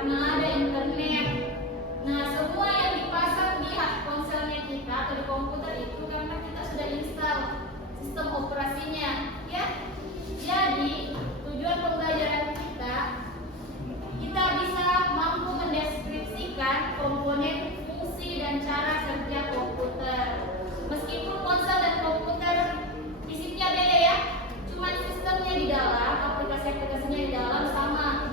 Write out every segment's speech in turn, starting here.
karena ada internet. Nah, semua yang dipasang di ponselnya kita atau di komputer itu karena kita sudah install sistem operasinya, ya. Jadi tujuan pembelajaran kita bisa mampu mendeskripsikan komponen, fungsi, dan cara kerja komputer. Meskipun ponsel dan komputer fisiknya beda ya, cuman sistemnya di dalam, aplikasi-aplikasinya di dalam sama.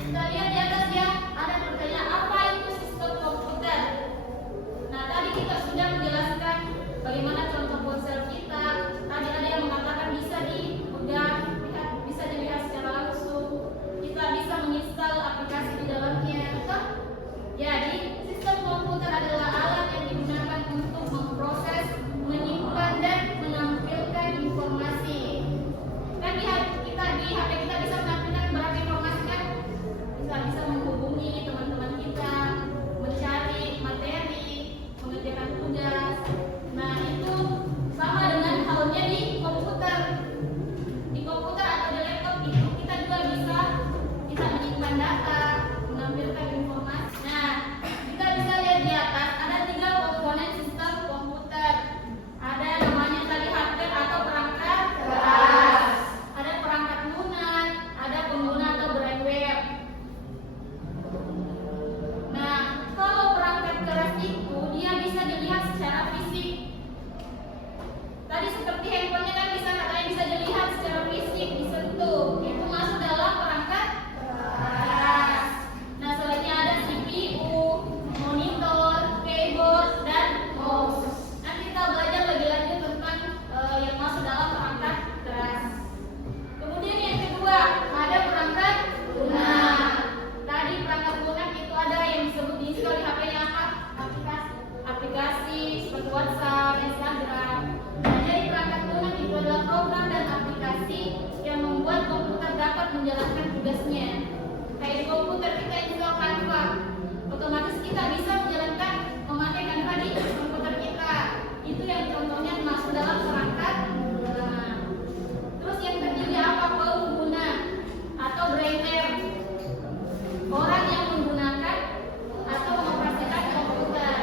Kita lihat di atas ya, ada pertanyaan apa itu sistem komputer. Nah, tadi kita sudah menjelaskan bagaimana contoh ponsel kita. Tadi ada yang mengatakan bisa dipegang, bisa dilihat secara langsung. Kita bisa menginstal aplikasi di dalamnya. Jadi, sistem komputer adalah alat yang digunakan untuk memproses, menyimpan, dan menampilkan informasi. Kan di HP kita bisa menampilkan berapa informasi kan? Bisa menghubungi teman-teman kita, mencari materi, mengerjakan tugas. Nah, itu sama dengan halnya di komputer. Di komputer atau di laptop itu kita juga bisa menyimpan data, menampilkan informasi. Nah, kita bisa lihat di atas ada 3 komponen sistem komputer. Ada namanya tadi hardware atau perangkat keras, ada perangkat lunak, ada pengguna atau brainware. Nah, kalau perangkat keras itu dia bisa dilihat secara fisik. Tadi seperti handphonenya kan katanya bisa dilihat secara fisik, disentuh. Itu masuk dalam perangkat keras. Nah, selanjutnya ada CPU, monitor, keyboard, dan mouse. Nanti kita belajar lebih lanjut tentang yang masuk dalam perangkat keras. Kemudian yang kedua ada perangkat lunak. Tadi perangkat lunak itu ada yang disebut diinstal di HP-nya apa? Aplikasi seperti WhatsApp, Instagram. Nah, jadi perangkat lunak itu adalah program dan aplikasi yang membuat komputer dapat menjalankan tugasnya. Kayak di komputer kita install Canva, otomatis kita bisa memakai Canva di komputer kita. Itu yang contohnya masuk dalam perangkat lunak. Terus yang ketiga apa? Pengguna atau brainware. Orang yang menggunakan atau mengoperasikan komputer.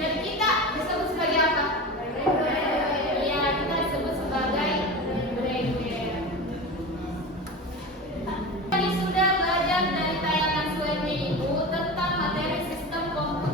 Jadi kita disebut sebagai apa? Iya, kita disebut sebagai brainware. Tadi sudah belajar dari tayangan sebelumnya Ibu tentang materi sistem komputer.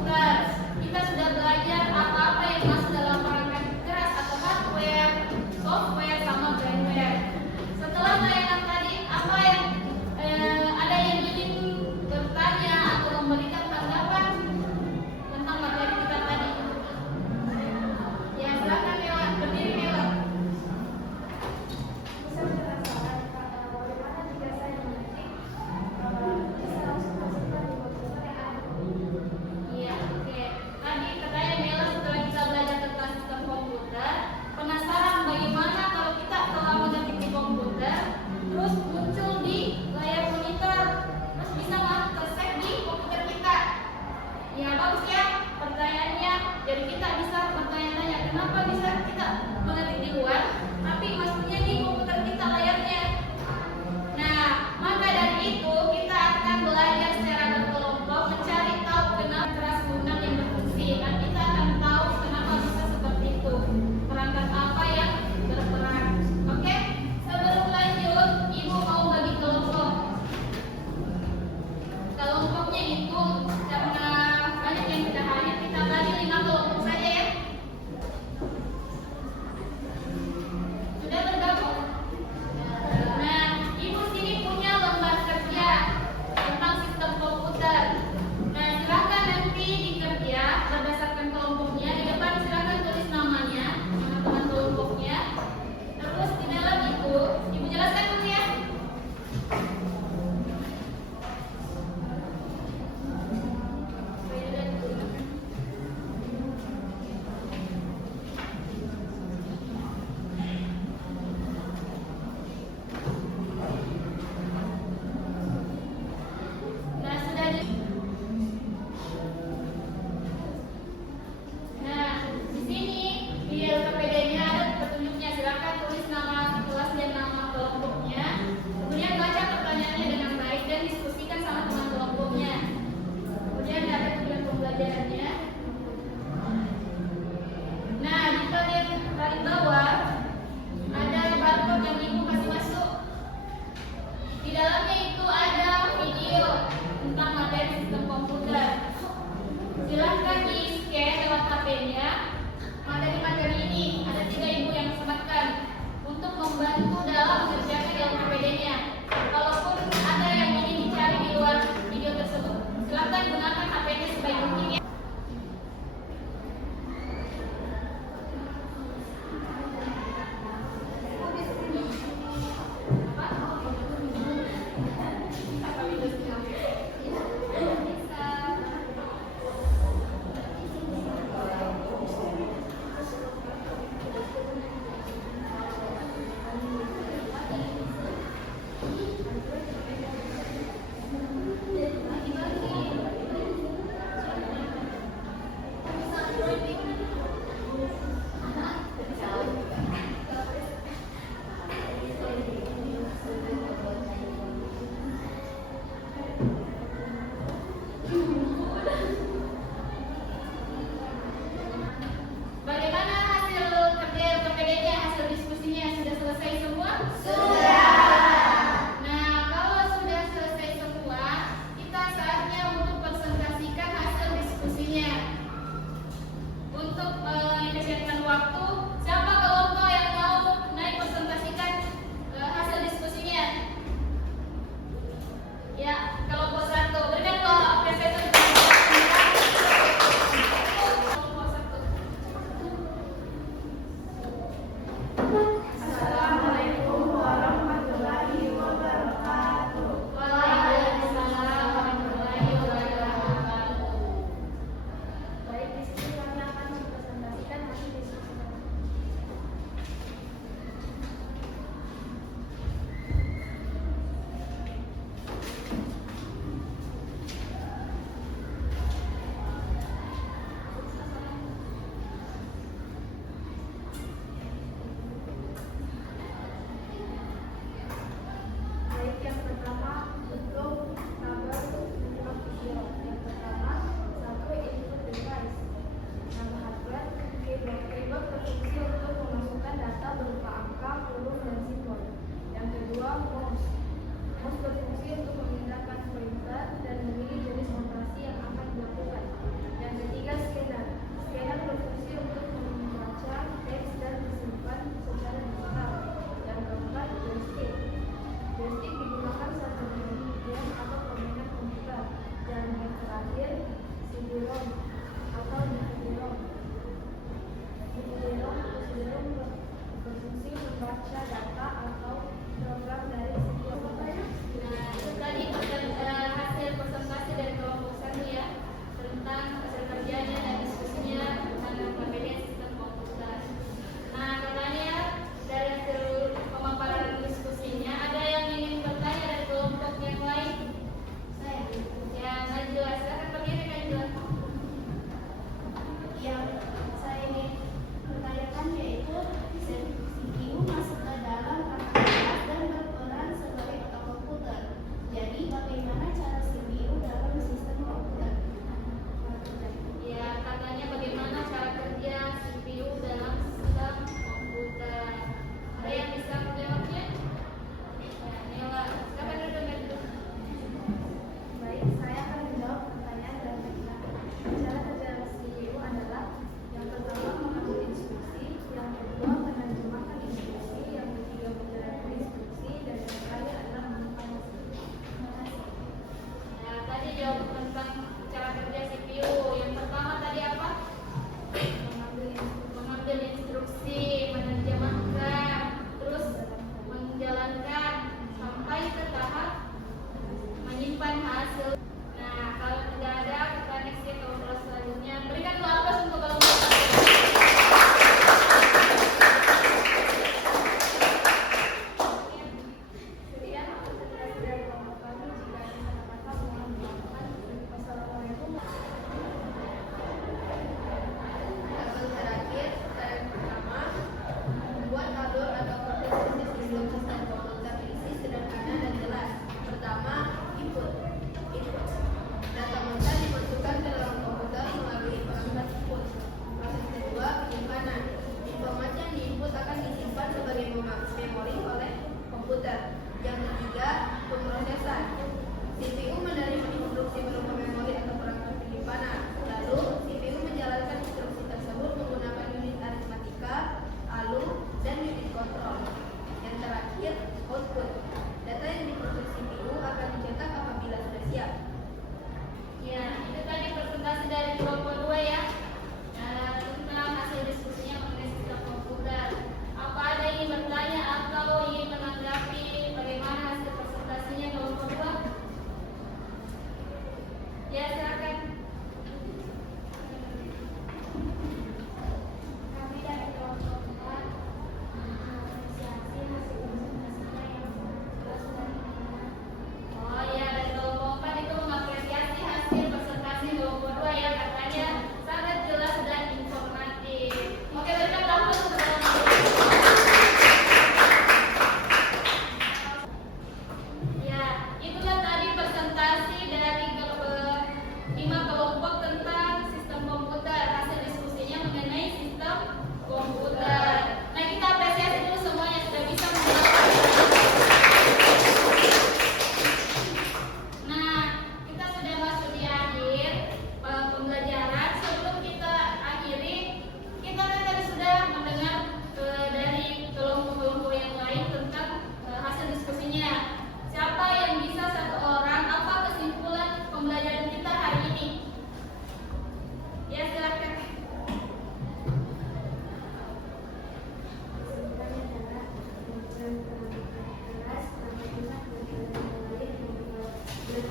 Ya,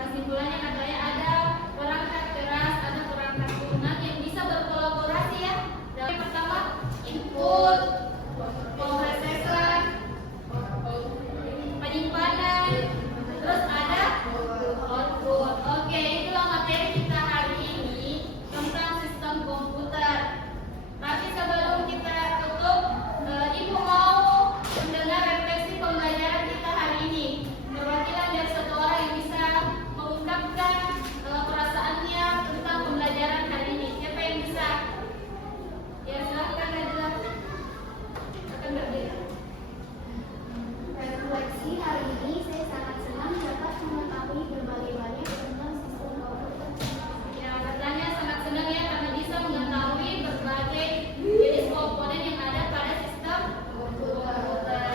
kesimpulannya katanya ada perangkat keras, ada perangkat lunak yang bisa berkolaborasi ya. Yang pertama input, processor, penyimpanan, terus ada output. Oke, itulah materi kita hari ini tentang sistem komputer. Tapi sebelum kita tutup, Ibu mau mendengar refleksi pembelajaran kita hari ini. Perwakilan dari satu orang yang bisa mengungkapkan perasaannya tentang pembelajaran hari ini. Siapa yang bisa? Ya, silakan Najla. Akan berdiri. Refleksi hari ini saya sangat senang dapat mengetahui berbagai banyak tentang sistem komputer. Ya, katanya sangat senang ya karena bisa mengetahui berbagai jenis komponen yang ada pada sistem komputer.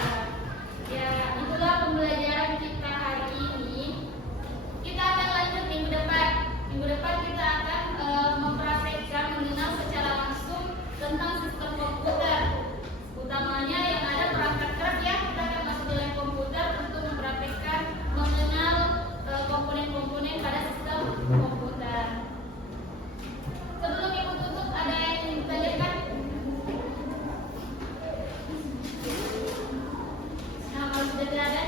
Ya, itulah pembelajaran kita hari ini. Kita akan lanjut minggu depan. Minggu depan kita akan mempraktekkan mengenal secara langsung tentang sistem komputer. Utamanya yang ada perangkat keras ya. Kita akan masuk dalam komputer untuk mempraktekkan mengenal komponen-komponen pada sistem komputer. Sebelum Ibu tutup, ada yang ingin ditanyakan? Nah, kalau sudah tidak ada,